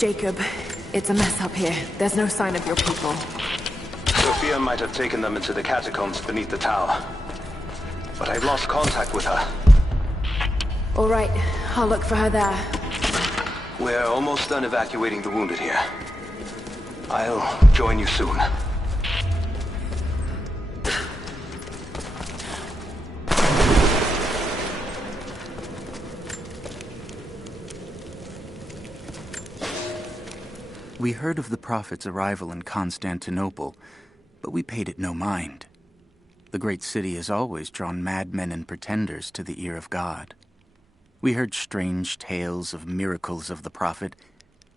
Jacob, it's a mess up here. There's no sign of your people. Sophia might have taken them into the catacombs beneath the tower. But I've lost contact with her. All right, I'll look for her there. We're almost done evacuating the wounded here. I'll join you soon. We heard of the Prophet's arrival in Constantinople, but we paid it no mind. The great city has always drawn madmen and pretenders to the ear of God. We heard strange tales of miracles of the Prophet,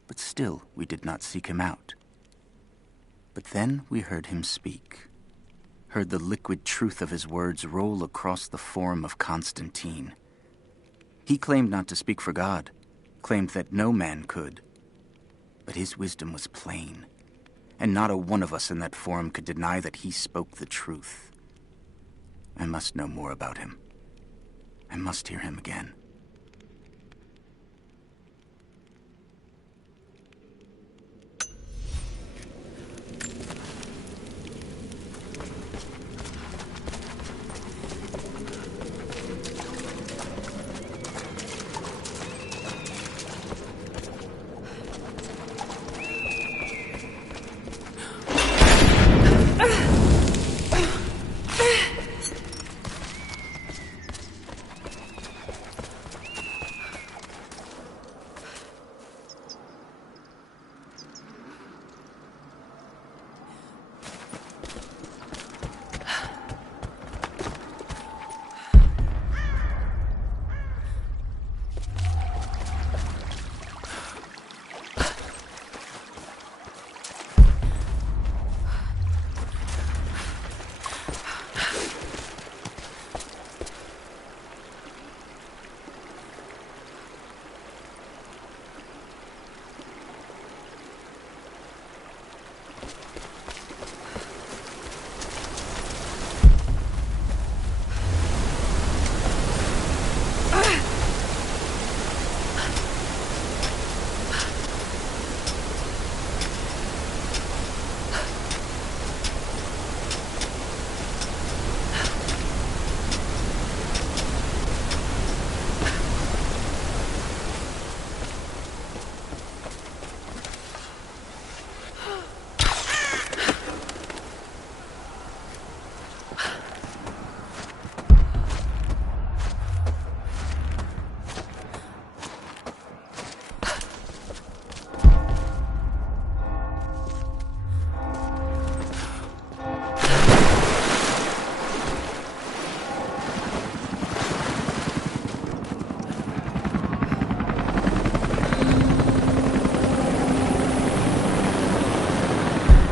but still we did not seek him out. But then we heard him speak, heard the liquid truth of his words roll across the forum of Constantine. He claimed not to speak for God, claimed that no man could. But his wisdom was plain, and not a one of us in that forum could deny that he spoke the truth. I must know more about him. I must hear him again.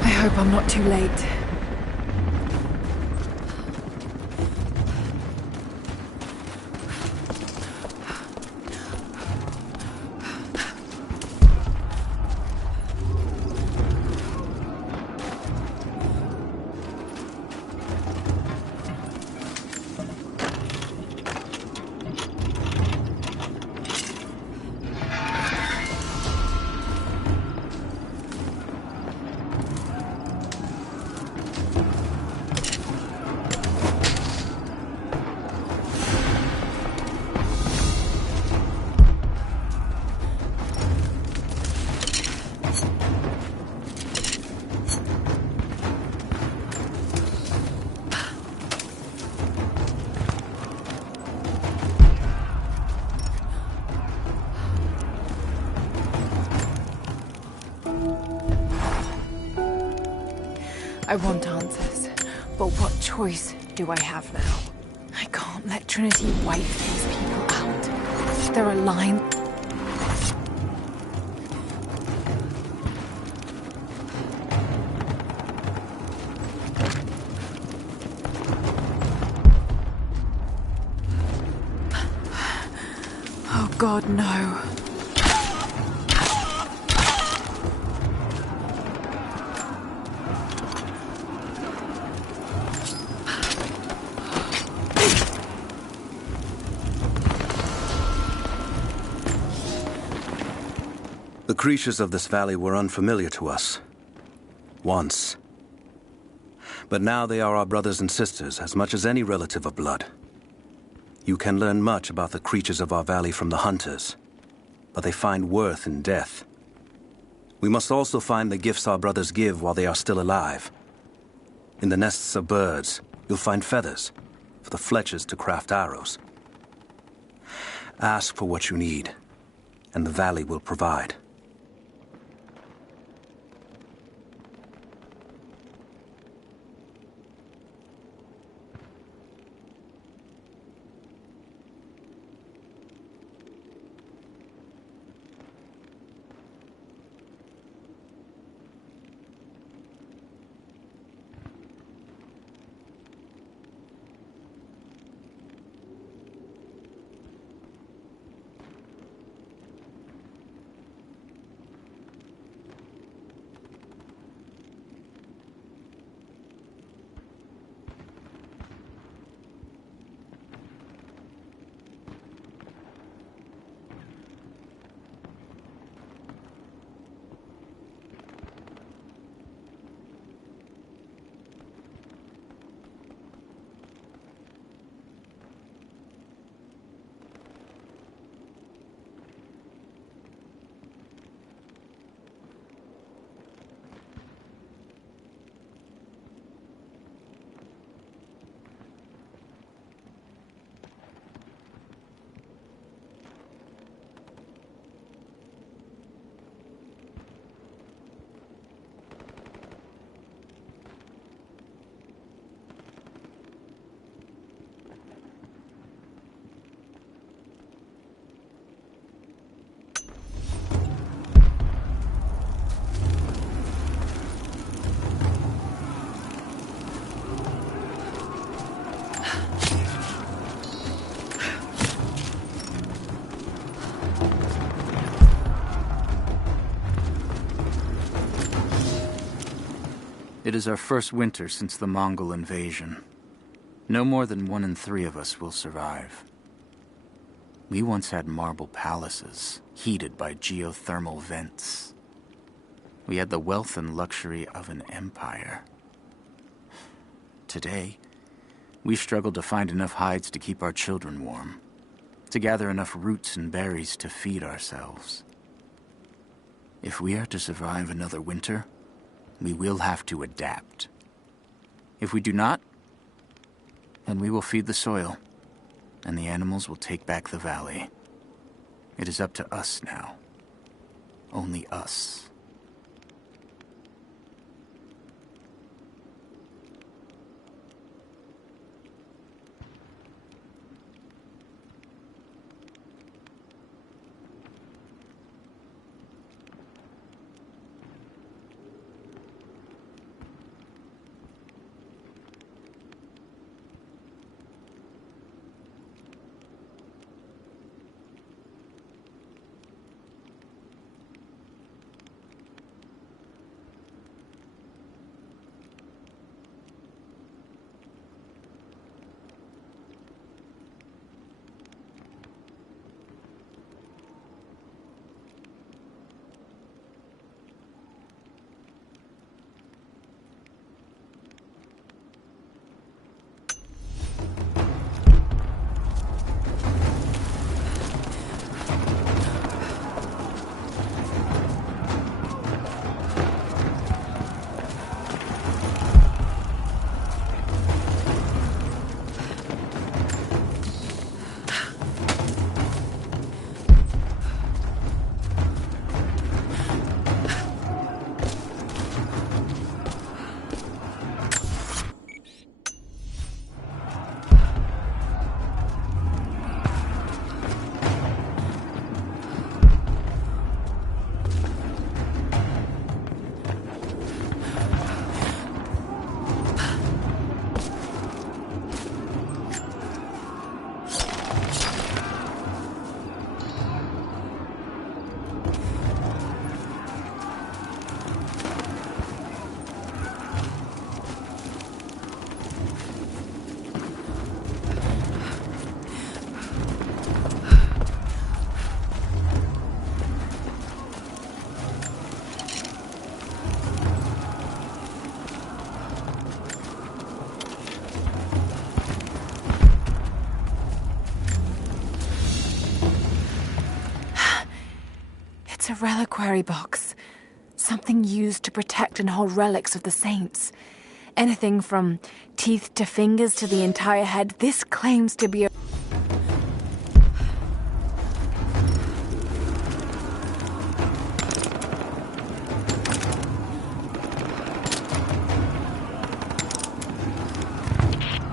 I hope I'm not too late. I want answers, but what choice do I have now? I can't let Trinity wipe these people out. They're aligned. Oh God, no. The creatures of this valley were unfamiliar to us. Once. But now they are our brothers and sisters as much as any relative of blood. You can learn much about the creatures of our valley from the hunters, but they find worth in death. We must also find the gifts our brothers give while they are still alive. In the nests of birds, you'll find feathers, for the fletchers to craft arrows. Ask for what you need, and the valley will provide. It is our first winter since the Mongol invasion. No more than 1 in 3 of us will survive. We once had marble palaces, heated by geothermal vents. We had the wealth and luxury of an empire. Today, we struggle to find enough hides to keep our children warm, to gather enough roots and berries to feed ourselves. If we are to survive another winter, we will have to adapt. If we do not, then we will feed the soil, and the animals will take back the valley. It is up to us now. Only us. a reliquary box. Something used to protect and hold relics of the saints. Anything from teeth to fingers to the entire head. This claims to be a...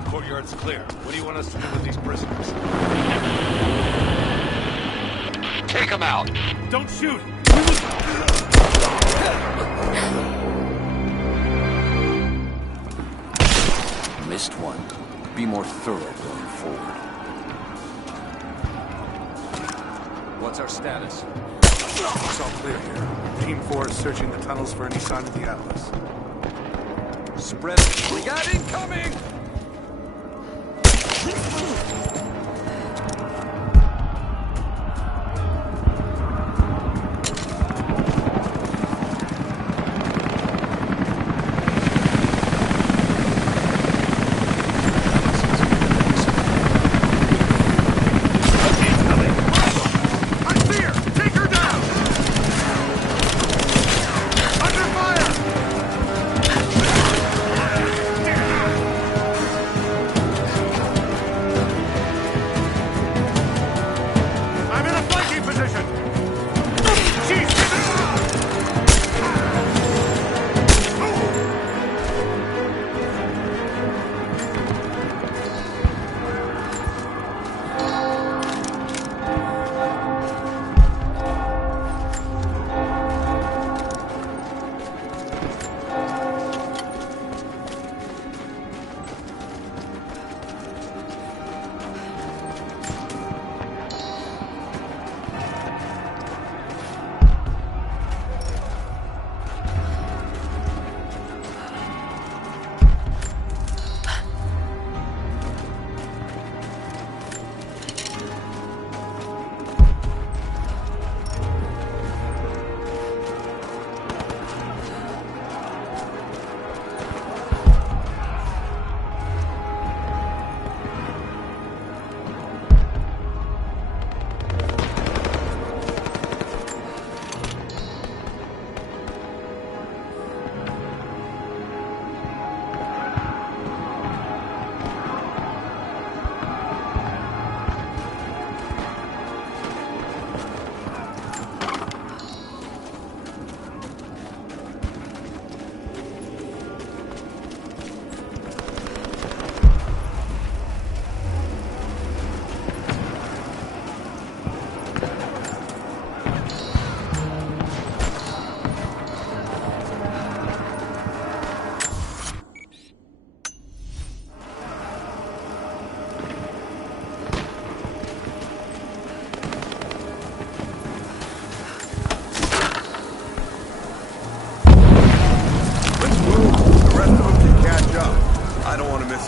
Courtyard's clear. What do you want us to do with these prisoners? Take them out! Don't shoot! Missed one. Be more thorough going forward. What's our status? It's all clear here. Team 4 is searching the tunnels for any sign of the Atlas. Spread it. We got incoming!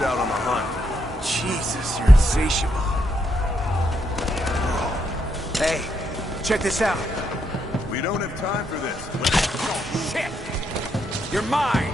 Out on the hunt. Jesus, you're insatiable. Hey, check this out. We don't have time for this. Oh, shit! You're mine!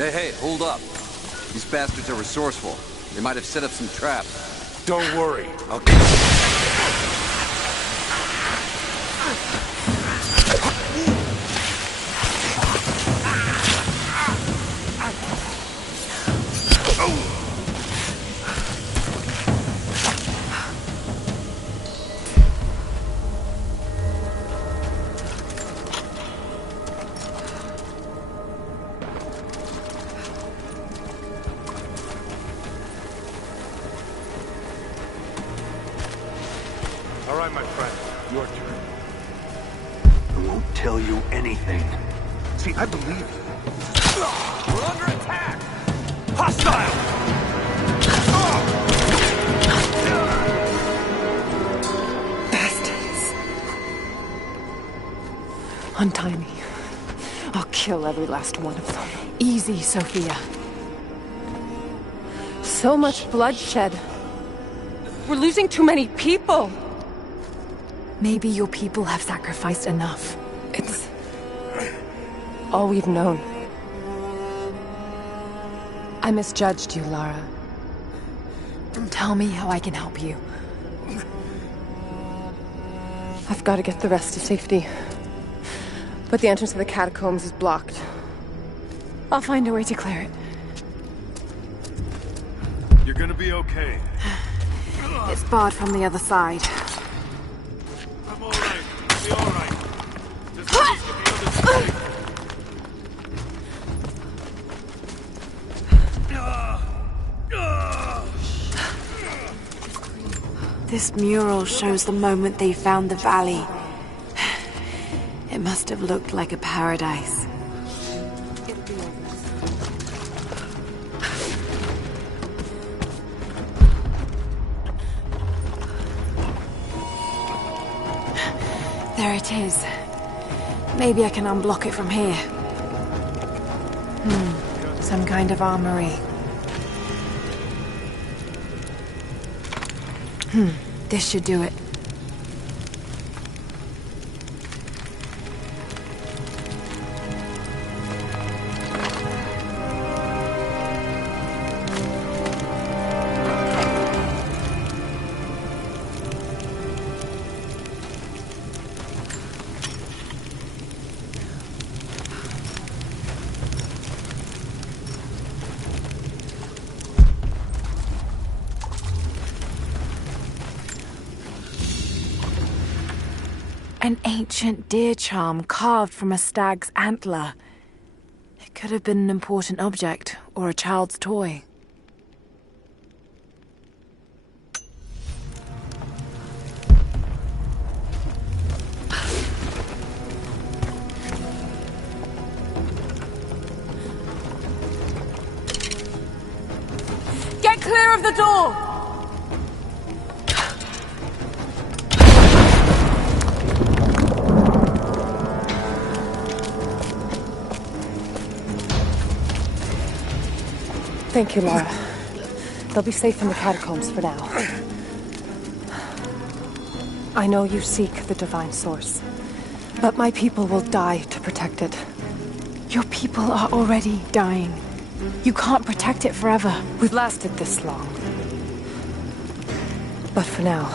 Hey, hold up. These bastards are resourceful. They might have set up some traps. Don't worry. I'll get All right, my friend. Your turn. I won't tell you anything. See, I believe you. We're under attack! Hostile! Bastards. Untie me. I'll kill every last one of them. Easy, Sophia. So much bloodshed. We're losing too many people. Maybe your people have sacrificed enough. It's all we've known. I misjudged you, Lara. Tell me how I can help you. I've got to get the rest to safety. But the entrance to the catacombs is blocked. I'll find a way to clear it. You're gonna be okay. It's barred from the other side. I'm all right. I'll be all right. Just let us get the others safe. This mural shows the moment they found the valley. It must have looked like a paradise. There it is. Maybe I can unblock it from here. Some kind of armory. This should do it. An ancient deer charm carved from a stag's antler. It could have been an important object, or a child's toy. Get clear of the door! Thank you, Lara. They'll be safe in the catacombs for now. I know you seek the divine source, but my people will die to protect it. Your people are already dying. You can't protect it forever. We've lasted this long. But for now,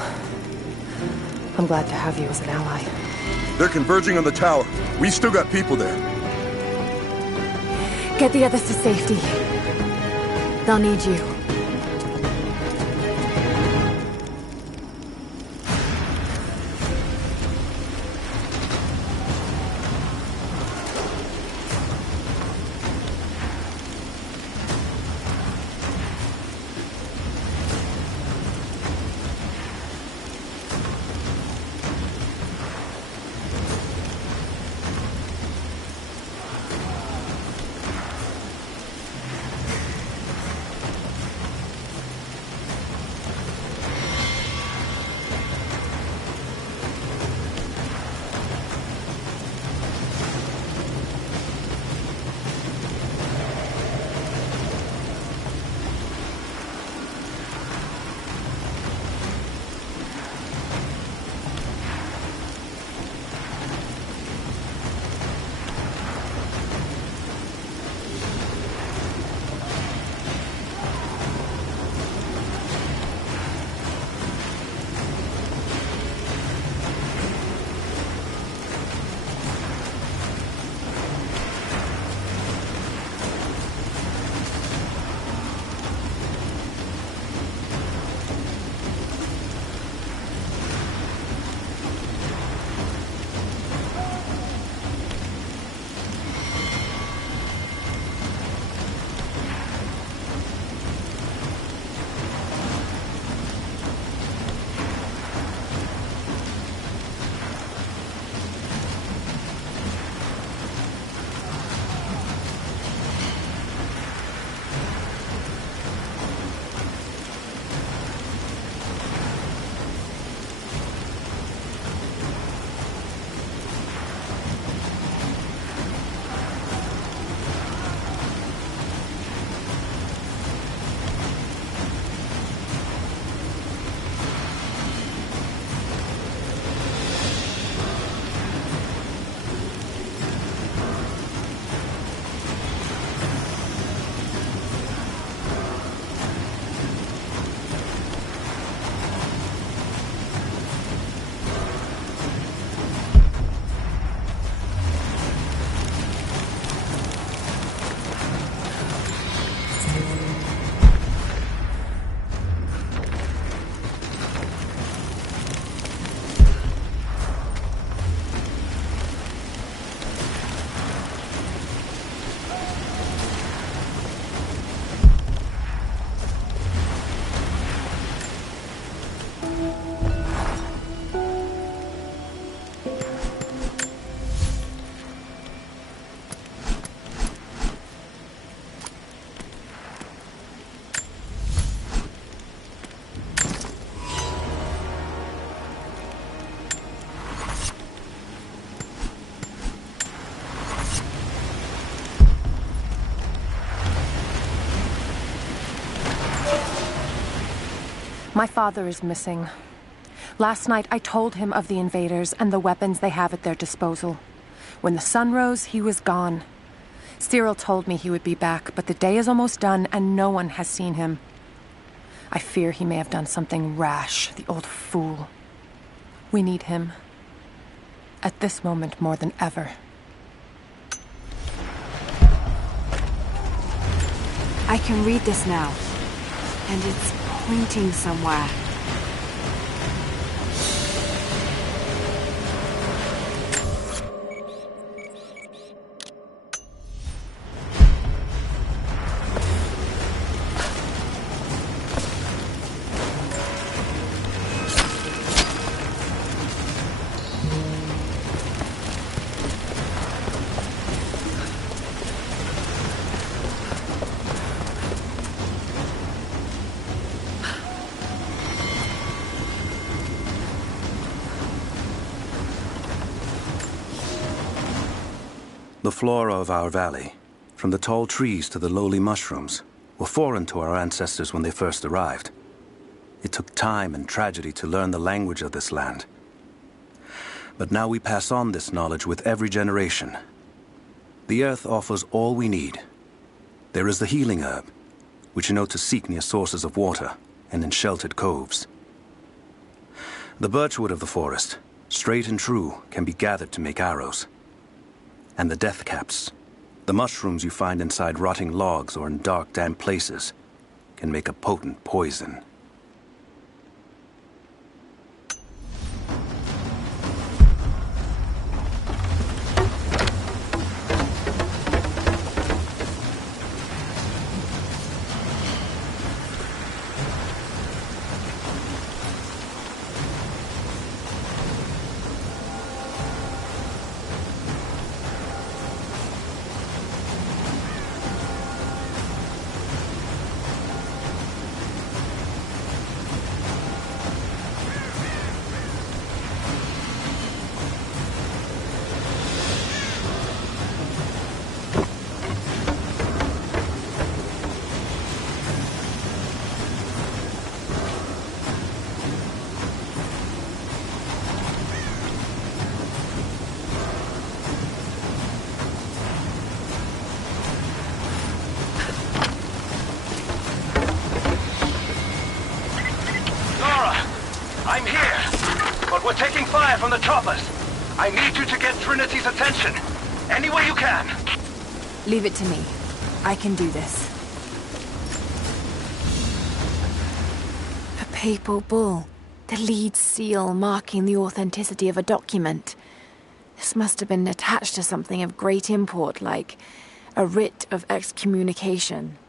I'm glad to have you as an ally. They're converging on the tower. We still got people there. Get the others to safety. They'll need you. My father is missing. Last night, I told him of the invaders and the weapons they have at their disposal. When the sun rose, he was gone. Cyril told me he would be back, but the day is almost done and no one has seen him. I fear he may have done something rash, the old fool. We need him. At this moment more than ever. I can read this now. And it's pointing somewhere. The flora of our valley, from the tall trees to the lowly mushrooms, were foreign to our ancestors when they first arrived. It took time and tragedy to learn the language of this land. But now we pass on this knowledge with every generation. The earth offers all we need. There is the healing herb, which you know to seek near sources of water and in sheltered coves. The birchwood of the forest, straight and true, can be gathered to make arrows. And the death caps, the mushrooms you find inside rotting logs or in dark, damp places, can make a potent poison. I'm here, but we're taking fire from the choppers. I need you to get Trinity's attention. Any way you can. Leave it to me. I can do this. A papal bull. The lead seal marking the authenticity of a document. This must have been attached to something of great import, like a writ of excommunication.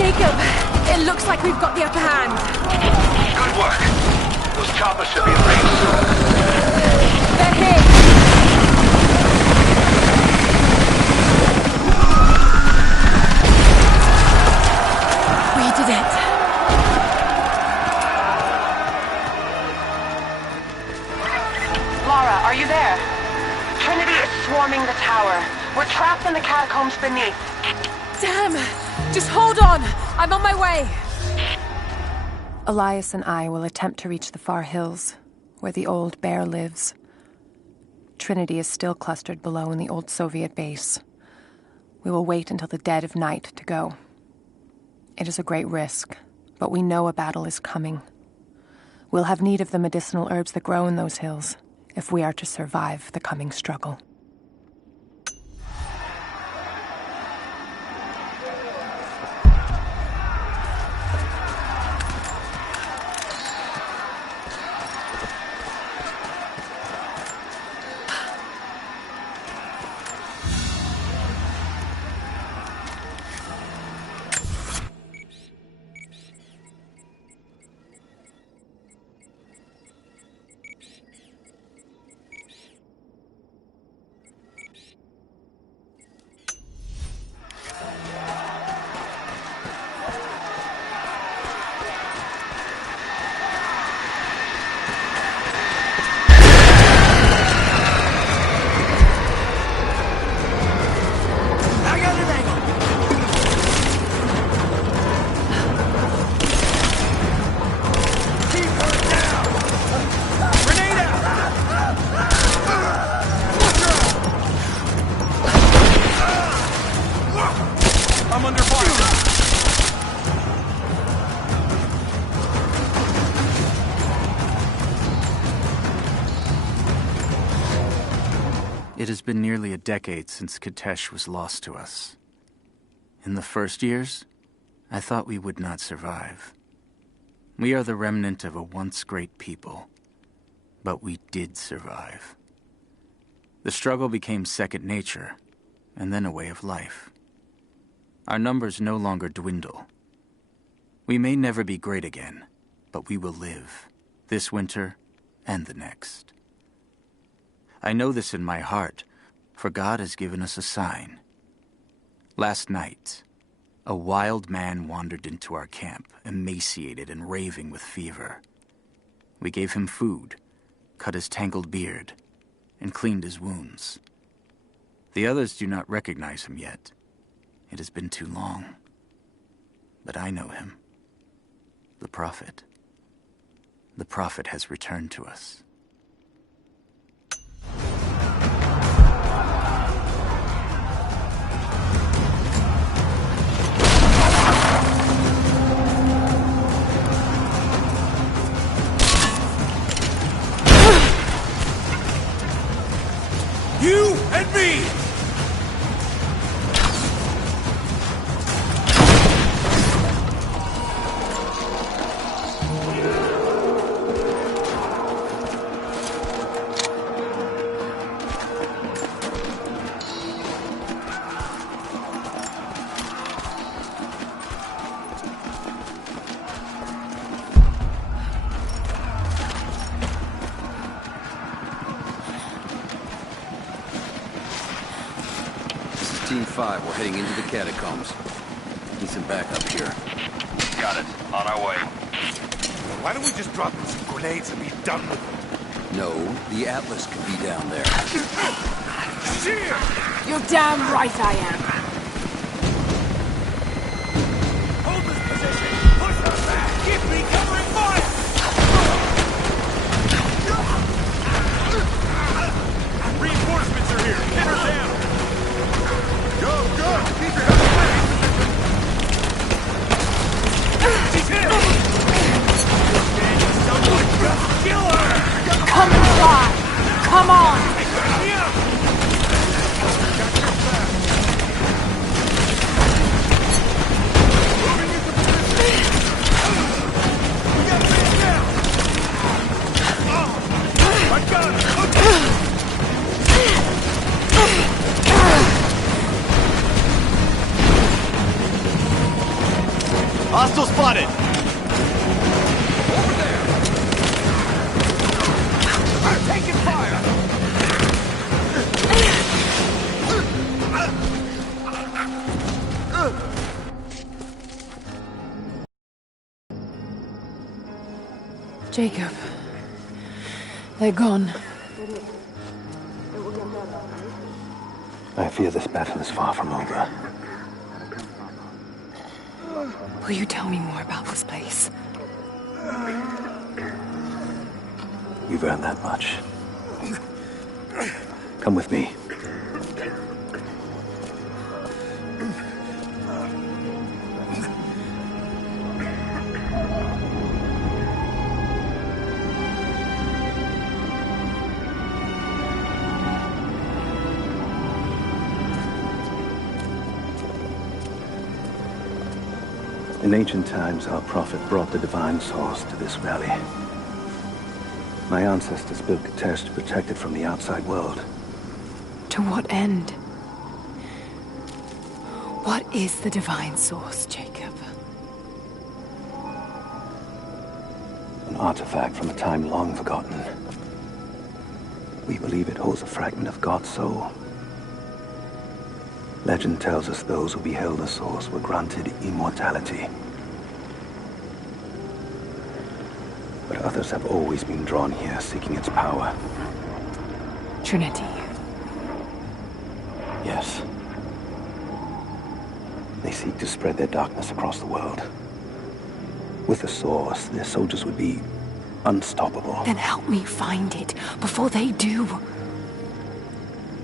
Jacob, it looks like we've got the upper hand. Good work. Those choppers should be in range soon. They're hit. We did it. Lara, are you there? Trinity is swarming the tower. We're trapped in the catacombs beneath. Damn! Just hold on! I'm on my way! Elias and I will attempt to reach the far hills, where the old bear lives. Trinity is still clustered below in the old Soviet base. We will wait until the dead of night to go. It is a great risk, but we know a battle is coming. We'll have need of the medicinal herbs that grow in those hills, if we are to survive the coming struggle. It has been nearly a decade since Katesh was lost to us. In the first years, I thought we would not survive. We are the remnant of a once great people, but we did survive. The struggle became second nature, and then a way of life. Our numbers no longer dwindle. We may never be great again, but we will live, this winter and the next. I know this in my heart, for God has given us a sign. Last night, a wild man wandered into our camp, emaciated and raving with fever. We gave him food, cut his tangled beard, and cleaned his wounds. The others do not recognize him yet. It has been too long. But I know him. The Prophet. The Prophet has returned to us. You and me! Team 5, we're heading into the catacombs. Need some backup here. Got it. On our way. Why don't we just drop in some grenades and be done with it? No, the Atlas could be down there. Shit! You're damn right I am. Hold this position! Push them back! Give me covering fire! Reinforcements are here! Get her down! Go! Keep your head away! She's hit! Someone just kill her! Come and fly! Come on! Got your back! Hostile spotted! Over there! I'm taking fire! Jacob. They're gone. I fear this battle is far from over. Will you tell me more about this place? You've earned that much. Come with me. In ancient times, our prophet brought the divine source to this valley. My ancestors built Katesh to protect it from the outside world. To what end? What is the divine source, Jacob? An artifact from a time long forgotten. We believe it holds a fragment of God's soul. Legend tells us those who beheld the source were granted immortality. But others have always been drawn here, seeking its power. Trinity. Yes. They seek to spread their darkness across the world. With the source, their soldiers would be unstoppable. Then help me find it before they do.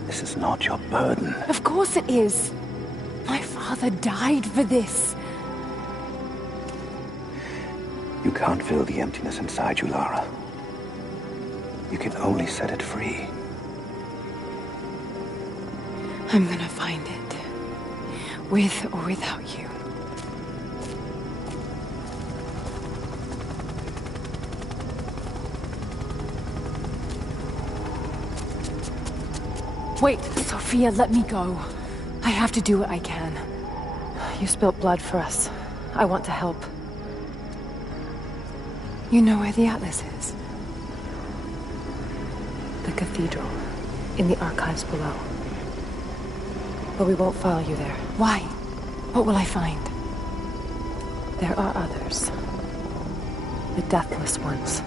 This is not your burden. Of course it is. My father died for this. You can't fill the emptiness inside you, Lara. You can only set it free. I'm gonna find it. With or without you. Wait, Sophia, let me go. I have to do what I can. You spilt blood for us. I want to help. You know where the Atlas is? The cathedral. In the archives below. But we won't follow you there. Why? What will I find? There are others. The deathless ones.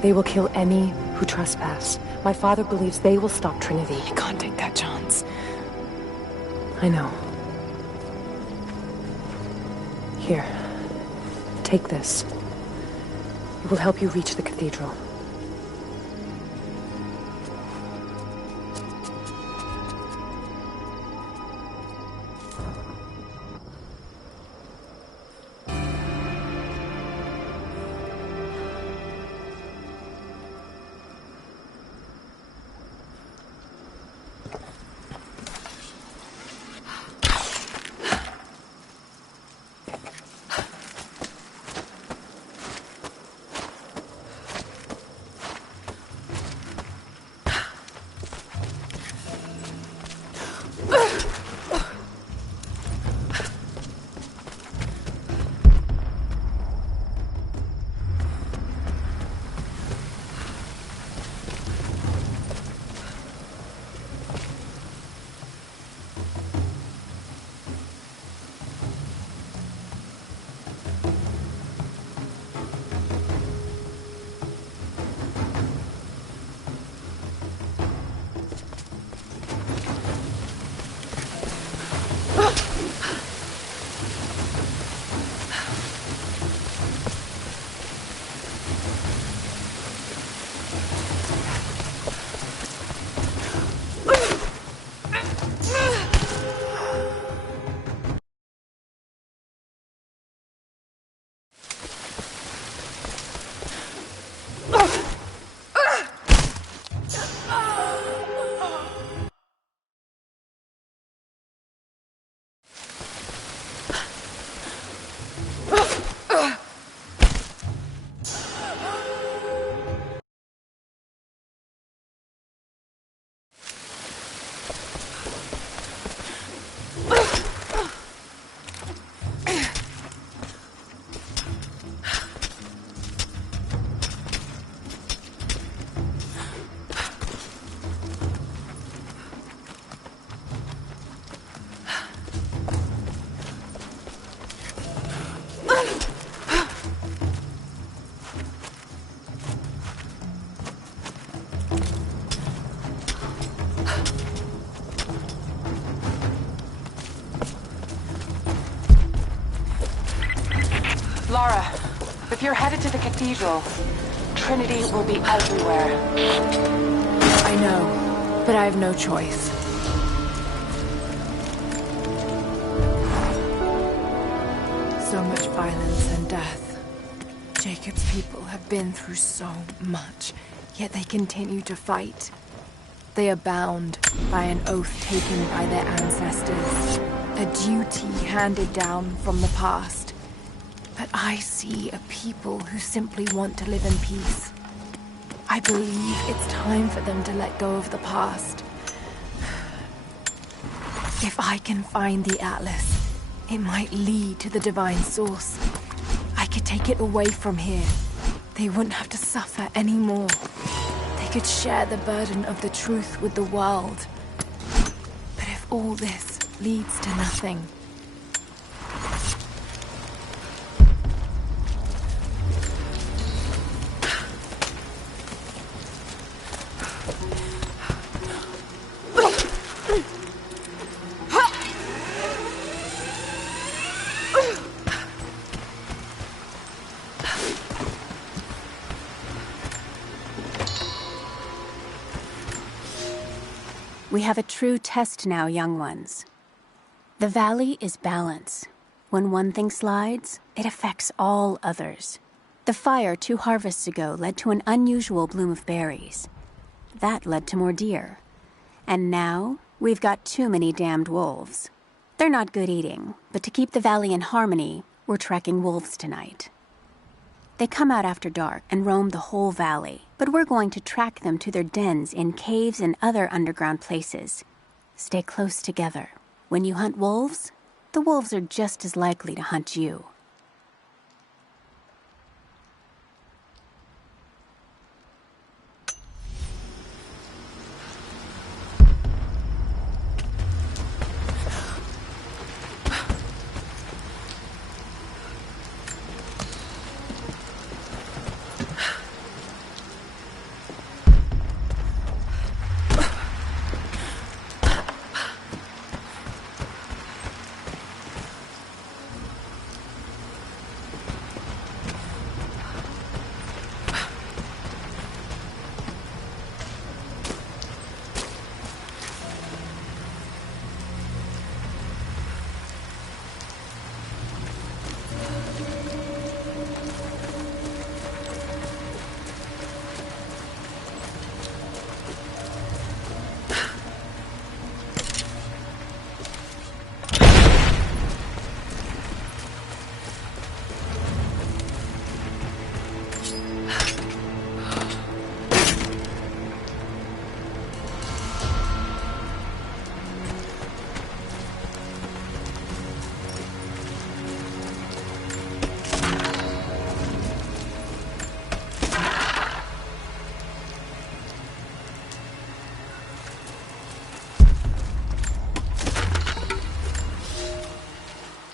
They will kill any who trespass. My father believes they will stop Trinity. I can't take that chance. I know. Here. Take this. It will help you reach the cathedral. Lara, if you're headed to the cathedral, Trinity will be everywhere. I know, but I have no choice. So much violence and death. Jacob's people have been through so much, yet they continue to fight. They are bound by an oath taken by their ancestors, a duty handed down from the past. But I see a people who simply want to live in peace. I believe it's time for them to let go of the past. If I can find the Atlas, it might lead to the divine source. I could take it away from here. They wouldn't have to suffer anymore. They could share the burden of the truth with the world. But if all this leads to nothing, we have a true test now, young ones. The valley is balance. When one thing slides, it affects all others. The fire 2 harvests ago led to an unusual bloom of berries. That led to more deer. And now, we've got too many damned wolves. They're not good eating, but to keep the valley in harmony, we're tracking wolves tonight. They come out after dark and roam the whole valley, but we're going to track them to their dens in caves and other underground places. Stay close together. When you hunt wolves, the wolves are just as likely to hunt you.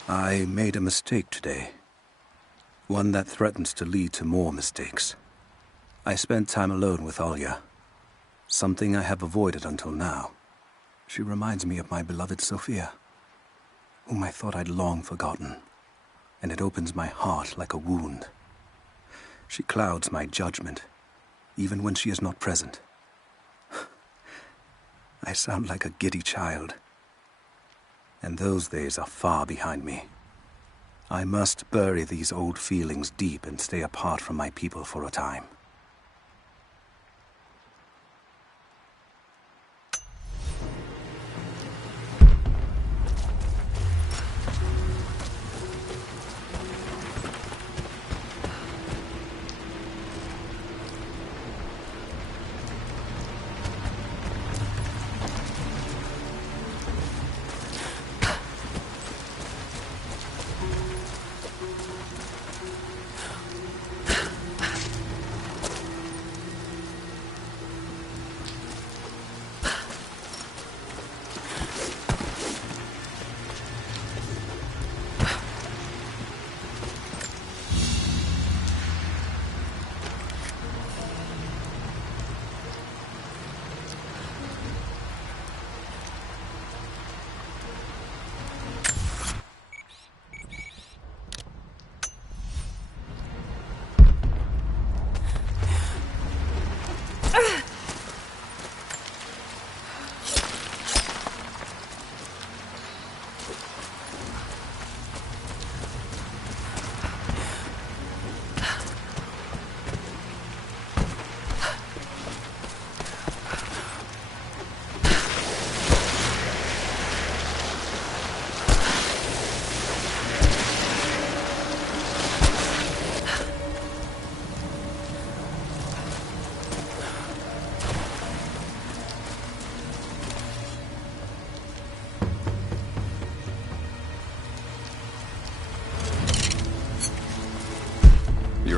I made a mistake today. One that threatens to lead to more mistakes. I spent time alone with Alya. Something I have avoided until now. She reminds me of my beloved Sophia, whom I thought I'd long forgotten, and it opens my heart like a wound. She clouds my judgment, even when she is not present. I sound like a giddy child, and those days are far behind me. I must bury these old feelings deep and stay apart from my people for a time.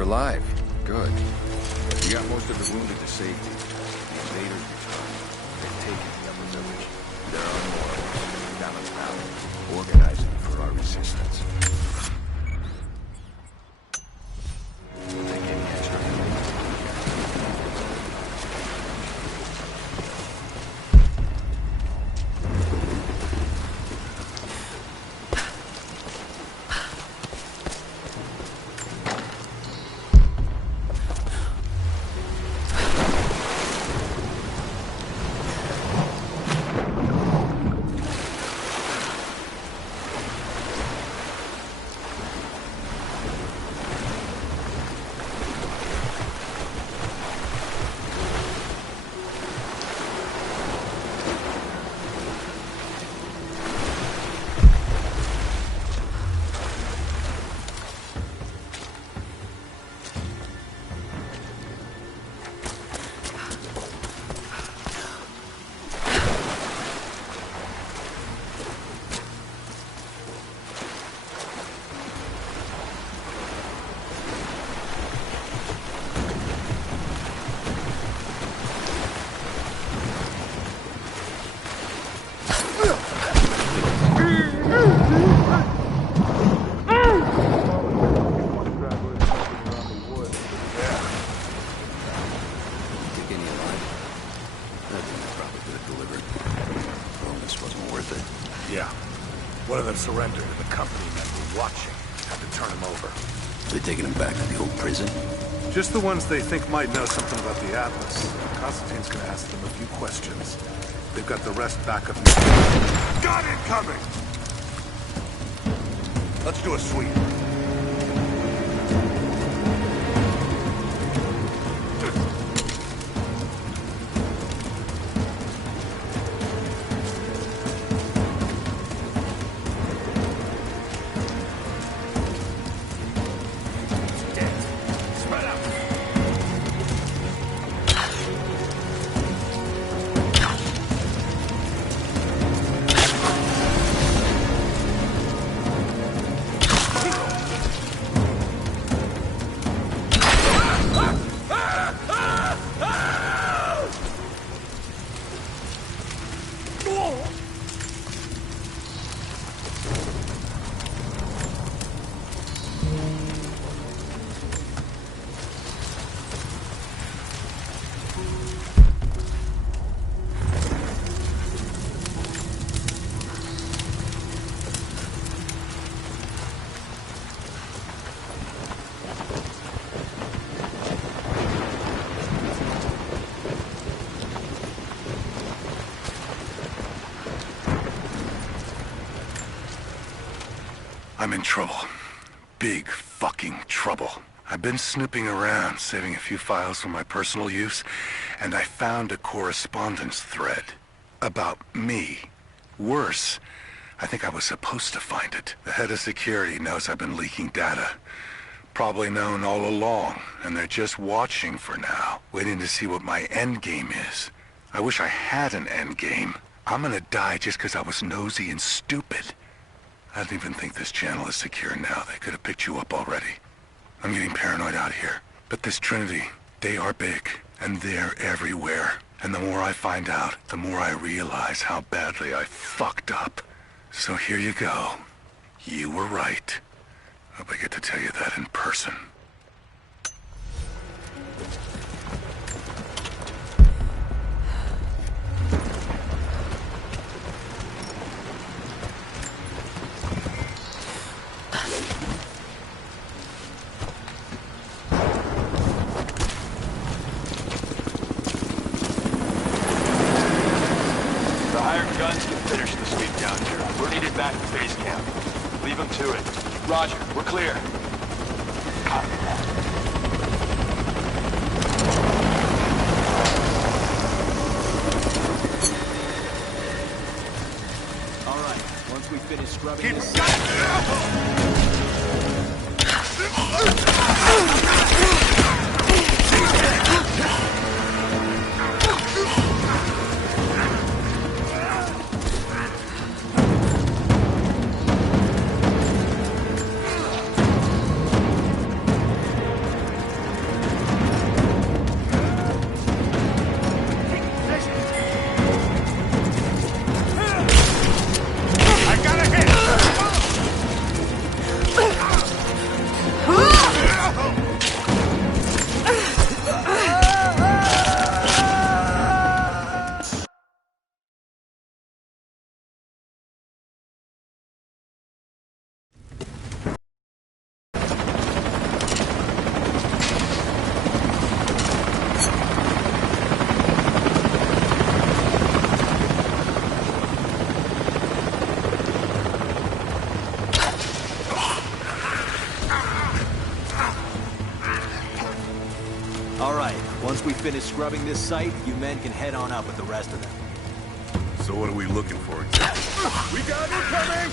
You're alive. Good. We got most of the wounded to safety. The invaders returned. They've taken the upper village. They're unloyal. Balanced out. Organizing for our resistance. We'll take any extra relief. Surrender to the company men were watching. Had to turn him over. They taking him back to the old prison? Just the ones they think might know something about the Atlas. Constantine's gonna ask them a few questions. They've got the rest back up. Got it coming! Let's do a sweep. I'm in trouble. Big fucking trouble. I've been snooping around, saving a few files for my personal use, and I found a correspondence thread about me. Worse, I think I was supposed to find it. The head of security knows I've been leaking data. Probably known all along, and they're just watching for now, waiting to see what my endgame is. I wish I had an endgame. I'm gonna die just because I was nosy and stupid. I don't even think this channel is secure now. They could have picked you up already. I'm getting paranoid out here. But this Trinity, they are big, and they're everywhere. And the more I find out, the more I realize how badly I fucked up. So here you go. You were right. Hope I get to tell you that in person. Roger, we're clear. Copy that. All right, once we finish scrubbing this... Once we finish scrubbing this site, you men can head on up with the rest of them. So what are we looking for exactly? We got it coming!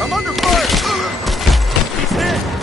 I'm under fire! He's hit!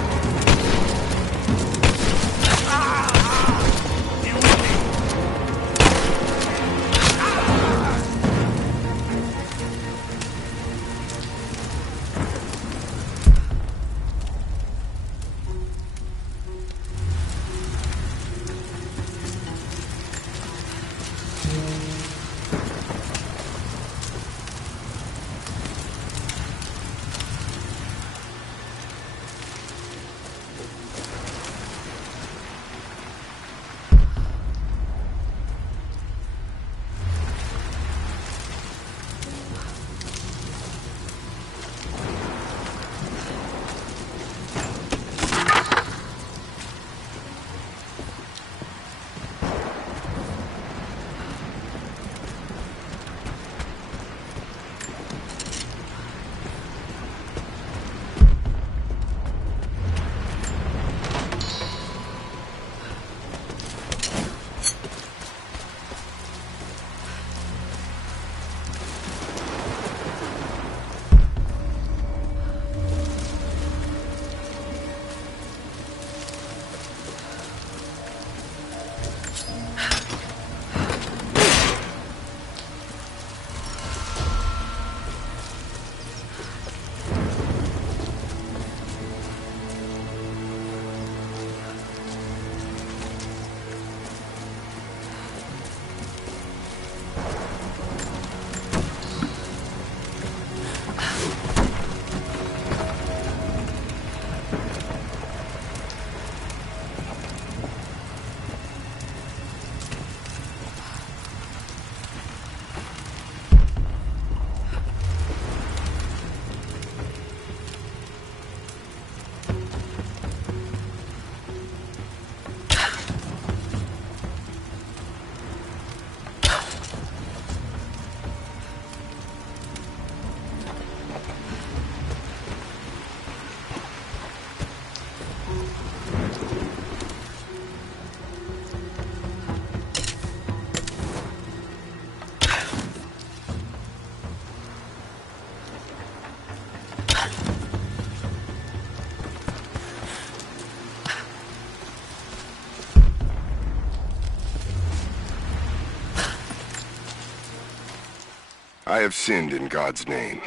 I have sinned in God's name.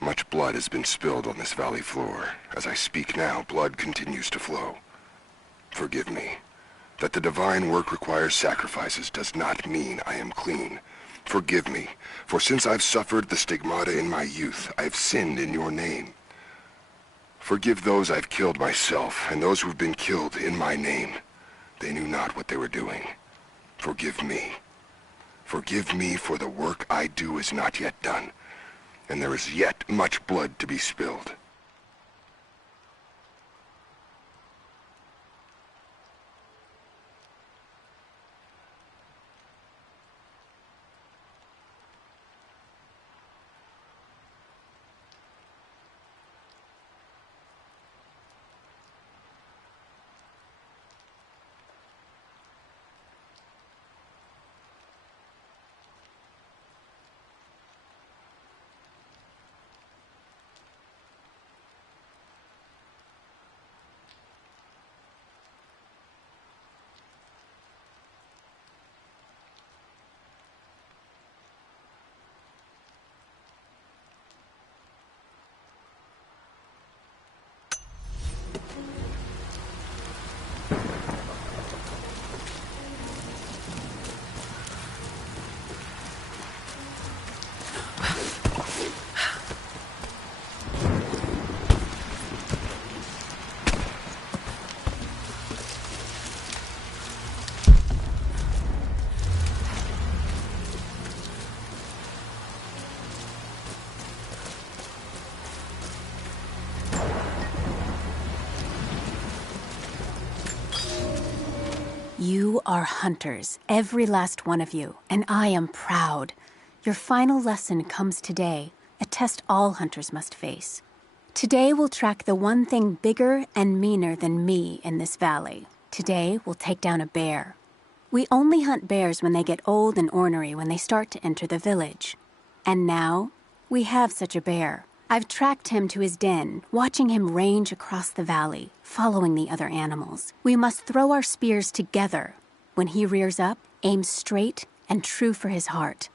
Much blood has been spilled on this valley floor. As I speak now, blood continues to flow. Forgive me. That the divine work requires sacrifices does not mean I am clean. Forgive me, for since I've suffered the stigmata in my youth, I have sinned in your name. Forgive those I've killed myself, and those who've been killed in my name. They knew not what they were doing. Forgive me. Forgive me, for the work I do is not yet done, and there is yet much blood to be spilled. You are hunters, every last one of you, and I am proud. Your final lesson comes today, a test all hunters must face. Today we'll track the one thing bigger and meaner than me in this valley. Today we'll take down a bear. We only hunt bears when they get old and ornery when they start to enter the village. And now, we have such a bear. I've tracked him to his den, watching him range across the valley, following the other animals. We must throw our spears together. When he rears up, aim straight and true for his heart.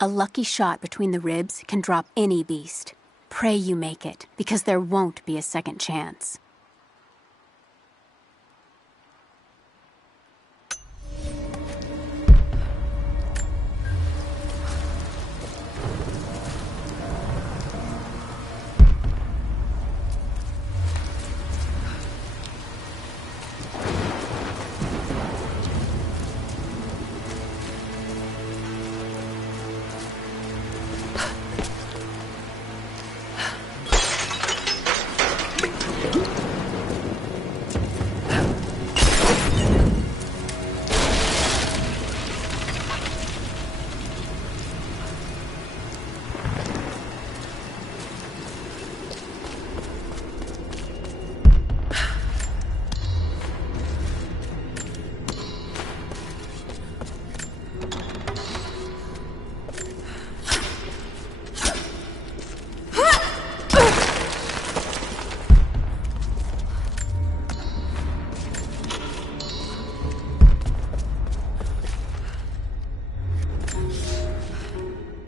A lucky shot between the ribs can drop any beast. Pray you make it, because there won't be a second chance.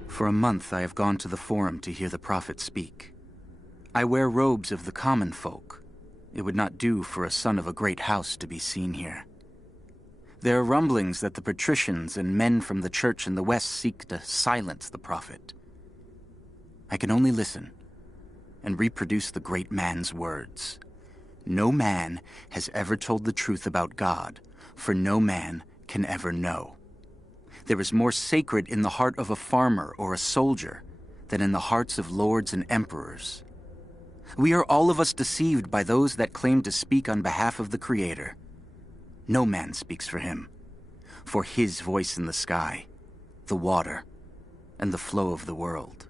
For a month I have gone to the Forum to hear the Prophet speak. I wear robes of the common folk. It would not do for a son of a great house to be seen here. There are rumblings that the patricians and men from the church in the west seek to silence the Prophet. I can only listen and reproduce the great man's words. No man has ever told the truth about God, for no man can ever know. There is more sacred in the heart of a farmer or a soldier than in the hearts of lords and emperors. We are all of us deceived by those that claim to speak on behalf of the Creator. No man speaks for him, for his voice in the sky, the water, and the flow of the world.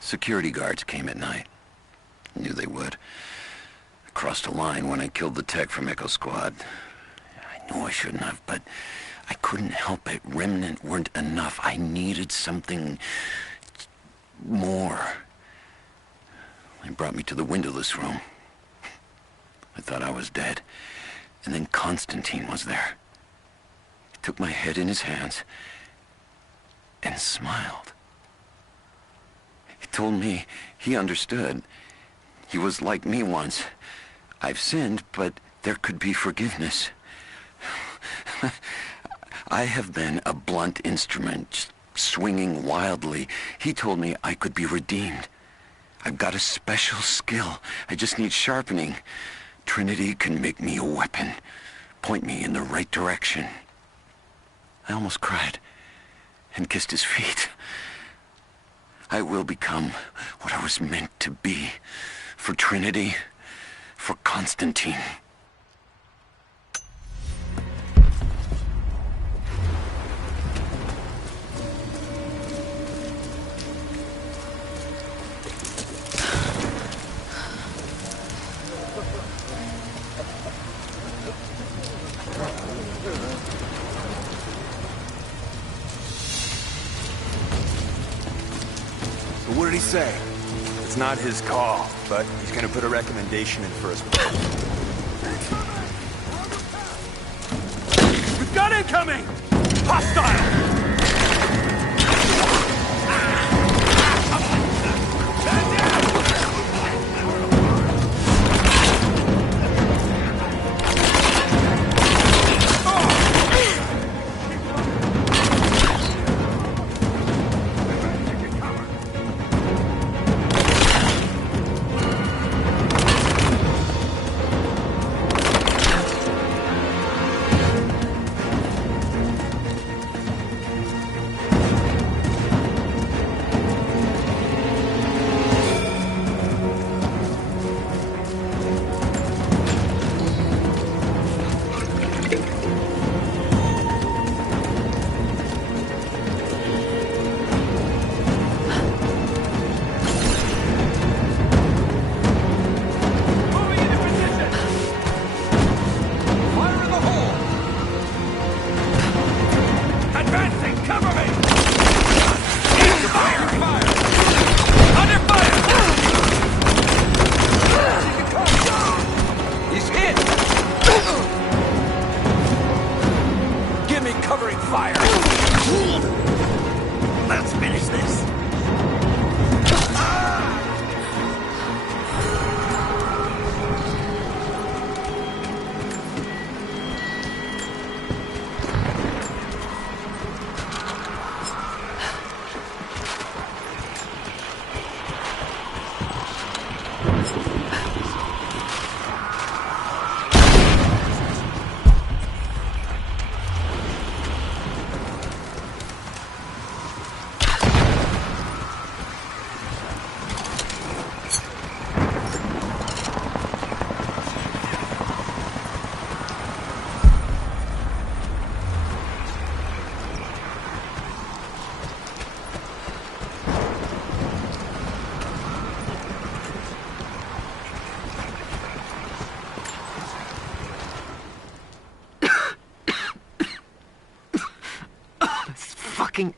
Security guards came at night. Knew they would. I crossed a line when I killed the tech from Echo Squad. I knew I shouldn't have, but I couldn't help it. Remnant weren't enough. I needed something more. They brought me to the windowless room. I thought I was dead. And then Constantine was there. He took my head in his hands and smiled. He told me he understood. He was like me once. I've sinned, but there could be forgiveness. I have been a blunt instrument, swinging wildly. He told me I could be redeemed. I've got a special skill. I just need sharpening. Trinity can make me a weapon, point me in the right direction. I almost cried and kissed his feet. I will become what I was meant to be. For Trinity, for Constantine. say. It's not his call, but he's gonna put a recommendation in for us. We've got incoming! Hostile!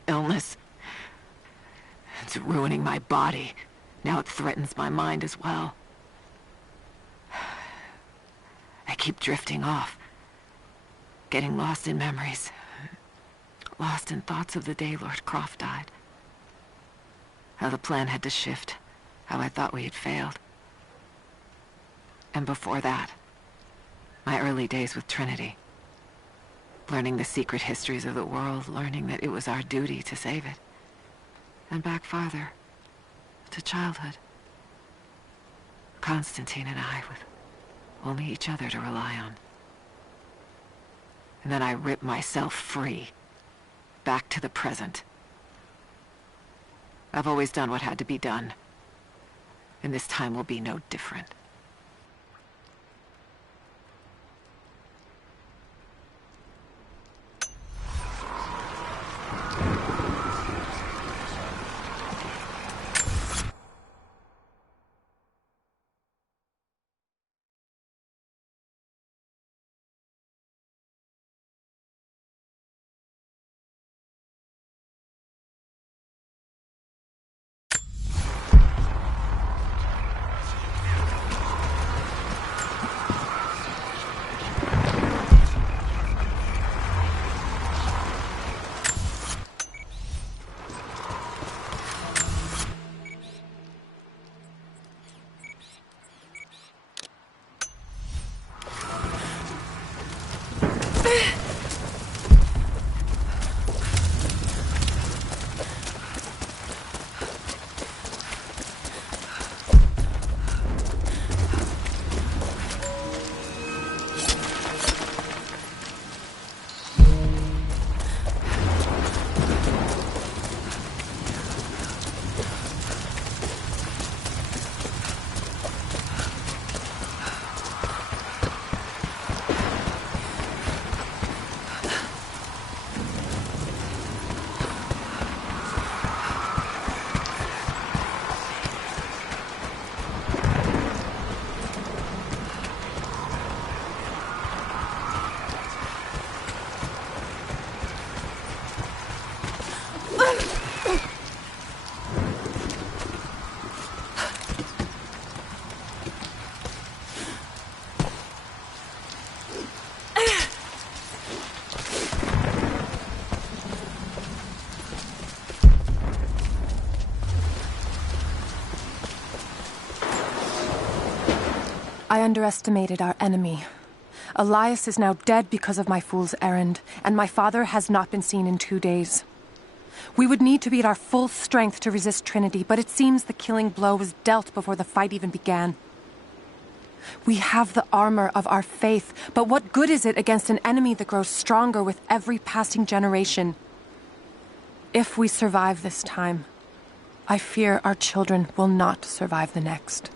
Illness. It's ruining my body. Now it threatens my mind as well. I keep drifting off. Getting lost in memories. Lost in thoughts of the day Lord Croft died. How the plan had to shift. How I thought we had failed. And before that, my early days with Trinity. Learning the secret histories of the world, learning that it was our duty to save it. And back farther, to childhood. Constantine and I, with only each other to rely on. And then I ripped myself free, back to the present. I've always done what had to be done, and this time will be no different. I underestimated our enemy. Elias is now dead because of my fool's errand, and my father has not been seen in 2 days. We would need to be at our full strength to resist Trinity, but it seems the killing blow was dealt before the fight even began. We have the armor of our faith, but what good is it against an enemy that grows stronger with every passing generation? If we survive this time, I fear our children will not survive the next.